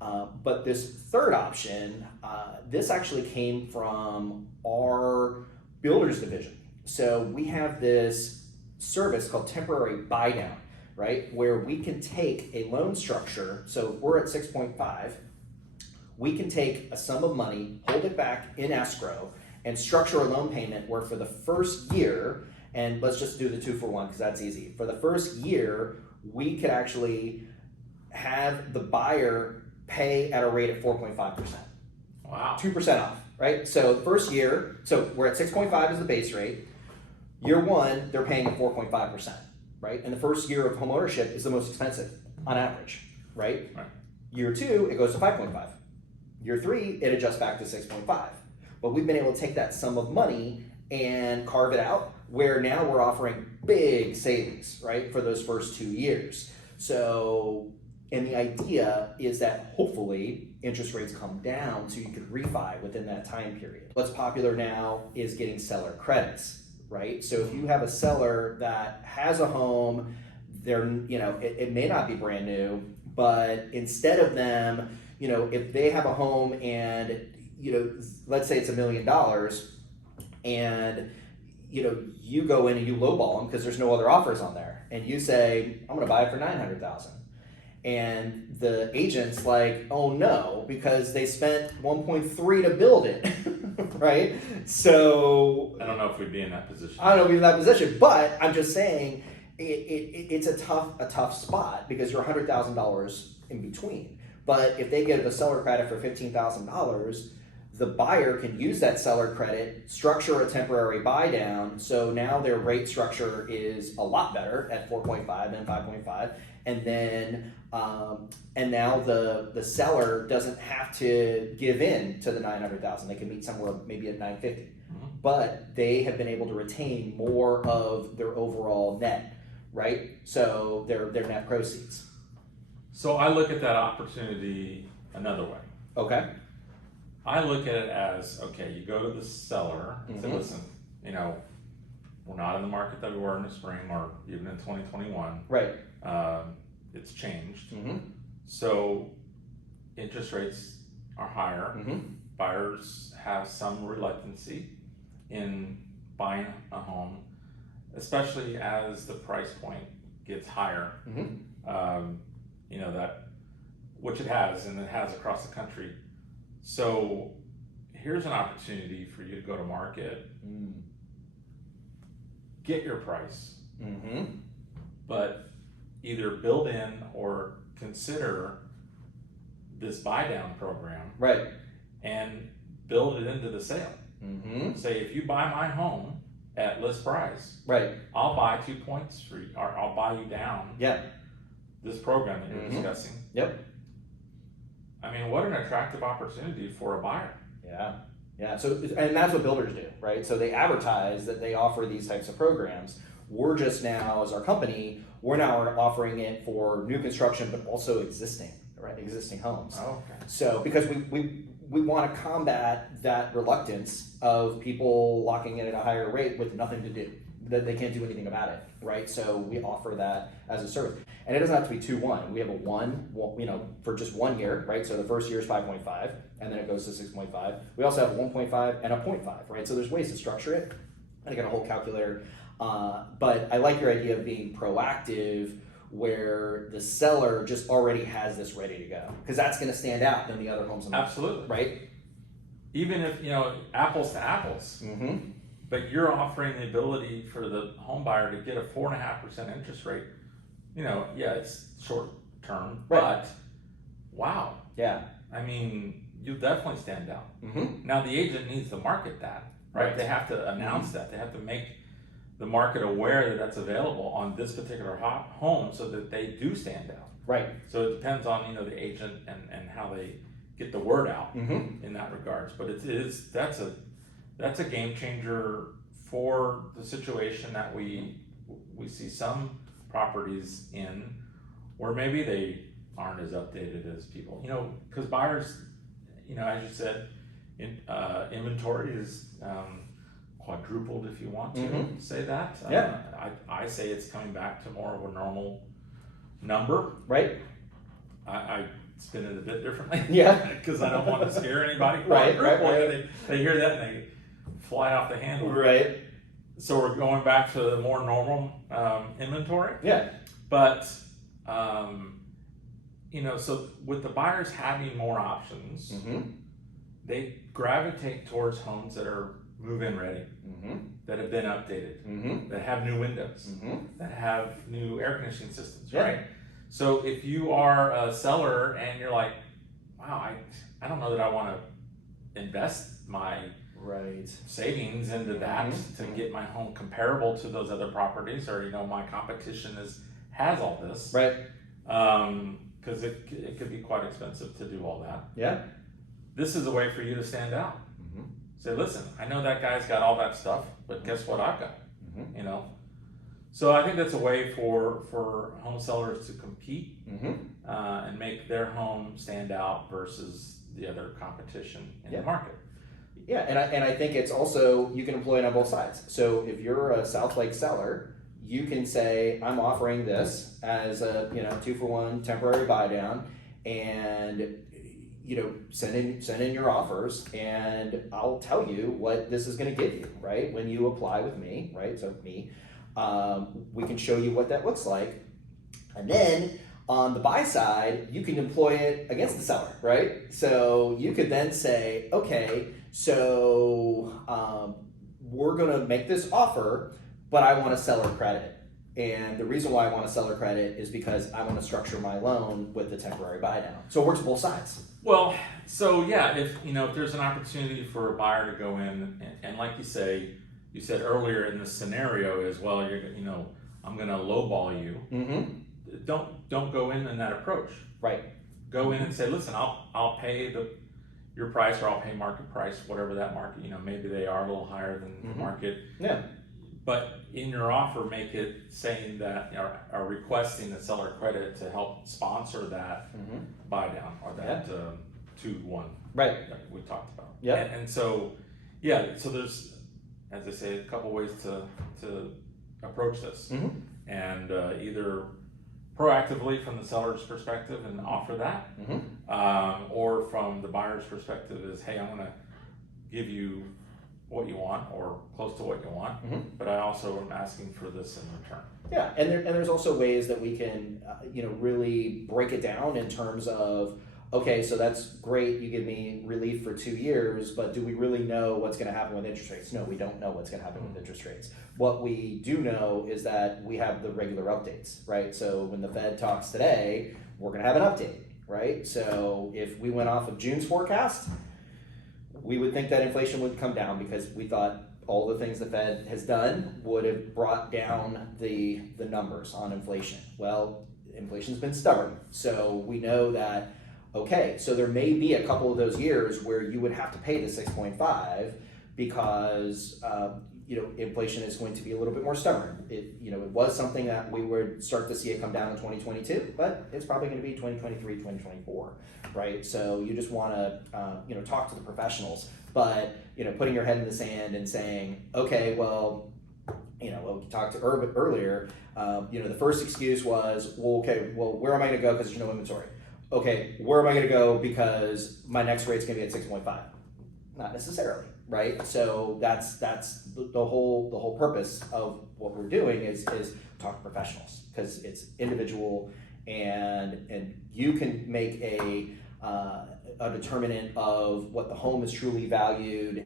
But this third option, this actually came from our builders division. So we have this service called temporary buydown, right? Where we can take a loan structure. So if we're at 6.5, we can take a sum of money, hold it back in escrow, and structure a loan payment where for the first year, and let's just do the 2-for-1 because that's easy. For the first year, we could actually have the buyer pay at a rate of 4.5%. Wow. 2% off, right? So the first year, so we're at 6.5 as the base rate. Year one, they're paying at 4.5%, right? And the first year of home ownership is the most expensive on average, right? Year two, it goes to 5.5. Year three, it adjusts back to 6.5. But we've been able to take that sum of money and carve it out where now we're offering big savings, right, for those first 2 years. So, and the idea is that hopefully interest rates come down so you can refi within that time period. What's popular now is getting seller credits, right? So if you have a seller that has a home, they're, it may not be brand new, but instead of them, if they have a home and, let's say it's $1 million and, you go in and you lowball them because there's no other offers on there. And you say, I'm going to buy it for $900,000. And the agent's like, oh no, because they spent 1.3 to build it, right? So I don't know if we'd be in that position. I don't know if we'd be in that position, but I'm just saying it's a tough spot because you're $100,000 in between. But if they get a seller credit for $15,000, the buyer can use that seller credit, structure a temporary buy down. So now their rate structure is a lot better at 4.5 and 5.5. And then, and now the seller doesn't have to give in to the 900,000. They can meet somewhere maybe at 950, but they have been able to retain more of their overall net, right? So their net proceeds. So I look at that opportunity another way. Okay. I look at it as, okay, you go to the seller and say, listen, we're not in the market that we were in the spring or even in 2021. Right. It's changed. So interest rates are higher. Buyers have some reluctancy in buying a home, especially as the price point gets higher. That, which it has, and it has across the country. So here's an opportunity for you to go to market, get your price, but either build in or consider this buy down program, right, and build it into the sale. Say, if you buy my home at list price, right, I'll buy 2 points for you, or I'll buy you down. Yeah. This program that you're discussing. Yep. I mean, what an attractive opportunity for a buyer. Yeah. So, and that's what builders do, right? So they advertise that they offer these types of programs. We're just now, as our company, we're now offering it for new construction, but also existing homes. Oh, okay. So, because we want to combat that reluctance of people locking in at a higher rate with nothing to do, that they can't do anything about it, right? So we offer that as a service. And it doesn't have to be 2-1. We have a 1, for just 1 year, right? So the first year is 5.5, and then it goes to 6.5. We also have a 1.5 and a 0.5, right? So there's ways to structure it. And I got a whole calculator. But I like your idea of being proactive where the seller just already has this ready to go. Because that's going to stand out than the other homes in the market. Absolutely. Right? Even if, apples to apples. But you're offering the ability for the home buyer to get a 4.5% interest rate. It's short term, right, but wow. Yeah. I mean, you definitely stand out. Now the agent needs to market that, right? They have to announce that. They have to make the market aware that that's available on this particular home so that they do stand out. Right. So it depends on, the agent and how they get the word out in that regards. But that's a game changer for the situation that we see some properties in where maybe they aren't as updated as people, because buyers, as you said, inventory is quadrupled, if you want to say that. Yeah. I say it's coming back to more of a normal number. Right. I spin it a bit differently. Yeah. Because I don't want to scare anybody. Right. They hear that and they fly off the handle. Right. So we're going back to the more normal inventory. Yeah. But, so with the buyers having more options, they gravitate towards homes that are move-in ready, that have been updated, that have new windows, that have new air conditioning systems, right? So if you are a seller and you're like, wow, I don't know that I want to invest my savings into that to get my home comparable to those other properties, or my competition has all this, right? Because it could be quite expensive to do all that. Yeah. This is a way for you to stand out. Say, listen, I know that guy's got all that stuff, but guess what I've got? So I think that's a way for home sellers to compete and make their home stand out versus the other competition in the market. Yeah, and I think it's also, you can employ it on both sides. So if you're a South Lake seller, you can say, I'm offering this as a 2-for-1 temporary buy down, and send in your offers, and I'll tell you what this is going to give you, right? When you apply with me, right? So me, we can show you what that looks like, and then on the buy side, you can employ it against the seller, right? So you could then say, okay, so we're going to make this offer, but I want a seller credit. And the reason why I want a seller credit is because I want to structure my loan with the temporary buy down. So it works both sides. Well, so yeah, if there's an opportunity for a buyer to go in and like you said earlier in this scenario as well, I'm going to lowball you. Don't go in that approach. Right. Go in and say, listen, I'll pay your price, or I'll pay market price, whatever that market. Maybe they are a little higher than the market. Yeah. But in your offer, make it saying that are requesting the seller credit to help sponsor that buy down, or that 2-1 right that we talked about. Yeah. And so there's, as I say, a couple ways to approach this, and either proactively from the seller's perspective and offer that, or from the buyer's perspective is, hey, I'm going to give you what you want, or close to what you want, but I also am asking for this in return. Yeah, and there's also ways that we can really break it down in terms of, okay, so that's great, you give me relief for 2 years, but do we really know what's going to happen with interest rates? No, we don't know what's going to happen with interest rates. What we do know is that we have the regular updates, right? So when the Fed talks today, we're going to have an update, right? So if we went off of June's forecast, we would think that inflation would come down, because we thought all the things the Fed has done would have brought down the numbers on inflation. Well, inflation's been stubborn, so we know that, okay, so there may be a couple of those years where you would have to pay the 6.5 because inflation is going to be a little bit more stubborn. It was something that we would start to see it come down in 2022, but it's probably going to be 2023, 2024, right? So you just want to talk to the professionals, but putting your head in the sand and saying, okay, well, we talked to Urban earlier. The first excuse was, where am I going to go because there's no inventory? Okay, where am I going to go because my next rate's going to be at 6.5? Not necessarily, right? So that's the whole purpose of what we're doing is talk to professionals, because it's individual, and you can make a determinant of what the home is truly valued